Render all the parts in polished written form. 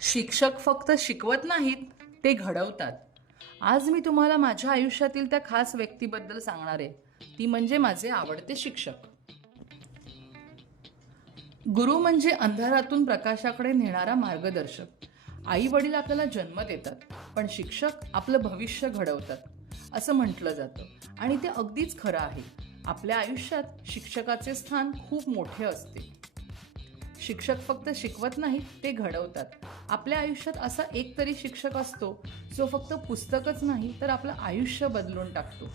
शिक्षक फक्त शिकवत नाहीत, ते घडवतात. आज मी तुम्हाला माझ्या आयुष्यातील त्या खास व्यक्तीबद्दल सांगणार आहे. ती म्हणजे माझे आवडते शिक्षक. गुरु म्हणजे अंधारातून प्रकाशाकडे नेणारा मार्गदर्शक. आई वडील आपल्याला जन्म देतात, पण शिक्षक आपलं भविष्य घडवतात, असं म्हटलं जातं. आणि ते अगदीच खरं आहे. आपल्या आयुष्यात शिक्षकाचे स्थान खूप मोठे असते. शिक्षक फक्त शिकवत नाहीत, ते घडवतात. आपल्या आयुष्यात असा एक तरी शिक्षक असतो जो फक्त पुस्तकच नाही तर आपलं आयुष्य बदलून टाकतो.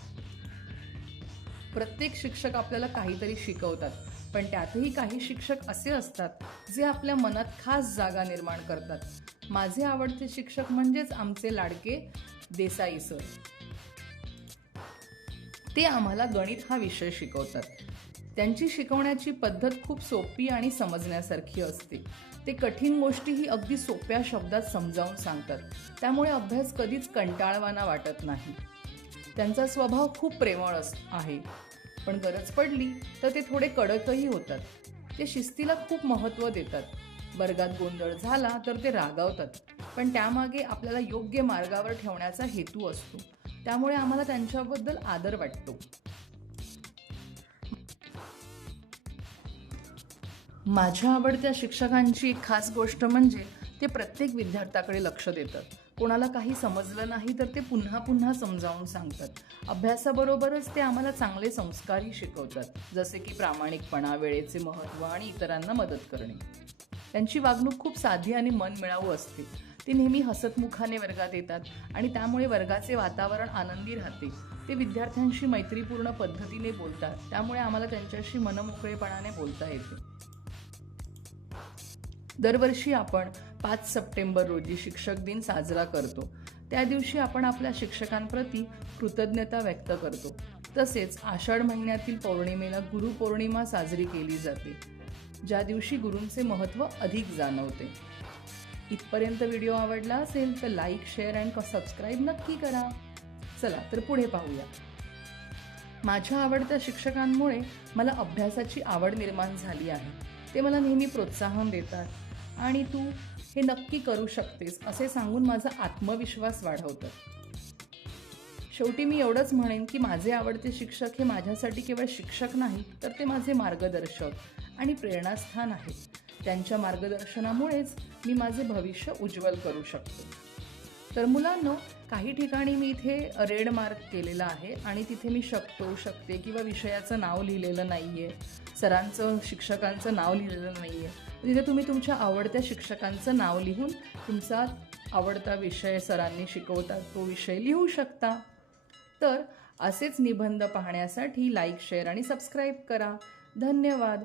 प्रत्येक शिक्षक आपल्याला काहीतरी शिकवतात, पण त्यातही काही शिक्षक असे असतात जे आपल्या मनात खास जागा निर्माण करतात. माझे आवडते शिक्षक म्हणजेच आमचे लाडके देसाई सर. ते आम्हाला गणित हा विषय शिकवतात. त्यांची शिकवण्याची पद्धत खूप सोपी आणि समजण्यासारखी असते. ते कठीण गोष्टीही अगदी सोप्या शब्दात समजावून सांगतात, त्यामुळे अभ्यास कधीच कंटाळवाणा वाटत नाही. त्यांचा स्वभाव खूप प्रेमळ आहे, पण गरज पडली तर ते थोडे कडकही होतात. ते शिस्तीला खूप महत्त्व देतात. वर्गात गोंधळ झाला तर ते रागावतात, पण त्यामागे आपल्याला योग्य मार्गावर ठेवण्याचा हेतू असतो. त्यामुळे आम्हाला त्यांच्याबद्दल आदर वाटतो. माझ्या आवडत्या शिक्षकांची एक खास गोष्ट म्हणजे ते प्रत्येक विद्यार्थ्याकडे लक्ष देतात. कोणाला काही समजलं नाही तर ते पुन्हा पुन्हा समजावून सांगतात. अभ्यासाबरोबरच ते आम्हाला चांगले संस्कारही शिकवतात, जसे की प्रामाणिकपणा, वेळेचे महत्त्व आणि इतरांना मदत करणे. त्यांची वागणूक खूप साधी आणि मनमिळावू असते. ते नेहमी हसतमुखाने वर्गात येतात आणि त्यामुळे वर्गाचे वातावरण आनंदी राहते. ते विद्यार्थ्यांशी मैत्रीपूर्ण पद्धतीने बोलतात, त्यामुळे आम्हाला त्यांच्याशी मनमोकळेपणाने बोलता येते. दरवर्षी आपण 5 सप्टेंबर रोजी शिक्षक दिन साजरा करतो. त्या दिवशी आपण आपल्या शिक्षकांप्रती कृतज्ञता व्यक्त करतो. तसेच आषाढ महिन्यातील पौर्णिमेला गुरुपौर्णिमा साजरी केली जाते, ज्या दिवशी गुरूंचे महत्त्व अधिक जाणवते. इथपर्यंत व्हिडिओ आवडला असेल तर लाईक, शेअर आणि सबस्क्राईब नक्की करा. चला तर पुढे पाहूया. माझ्या आवडत्या शिक्षकांमुळे मला अभ्यासाची आवड निर्माण झाली आहे. ते मला नेहमी प्रोत्साहन देतात आणि तू हे नक्की करू शकतेस असे सांगून माझा आत्मविश्वास वाढवतात. शेवटी मी एवढंच म्हणेन की माझे आवडते शिक्षक हे माझ्यासाठी केवळ शिक्षक नाही, तर ते माझे मार्गदर्शक आणि प्रेरणास्थान आहेत. त्यांच्या मार्गदर्शनामुळेच मी माझे भविष्य उज्ज्वल करू शकतो. तर मुलांनो, काही ठिकाणी मी इथे रेड मार्क केलेला आहे आणि तिथे मी शकते किंवा विषयाचं नाव लिहिलेलं नाही आहे, सरांचं शिक्षकांचं नाव लिहिलेलं नाही आहे. तिथे तुम्ही तुमच्या आवडत्या शिक्षकांचं नाव लिहून तुमचा आवडता विषय सरांनी शिकवतात तो विषय लिहू शकता. तर असेच निबंध पाहण्यासाठी लाईक, शेअर आणि सबस्क्राईब करा. धन्यवाद.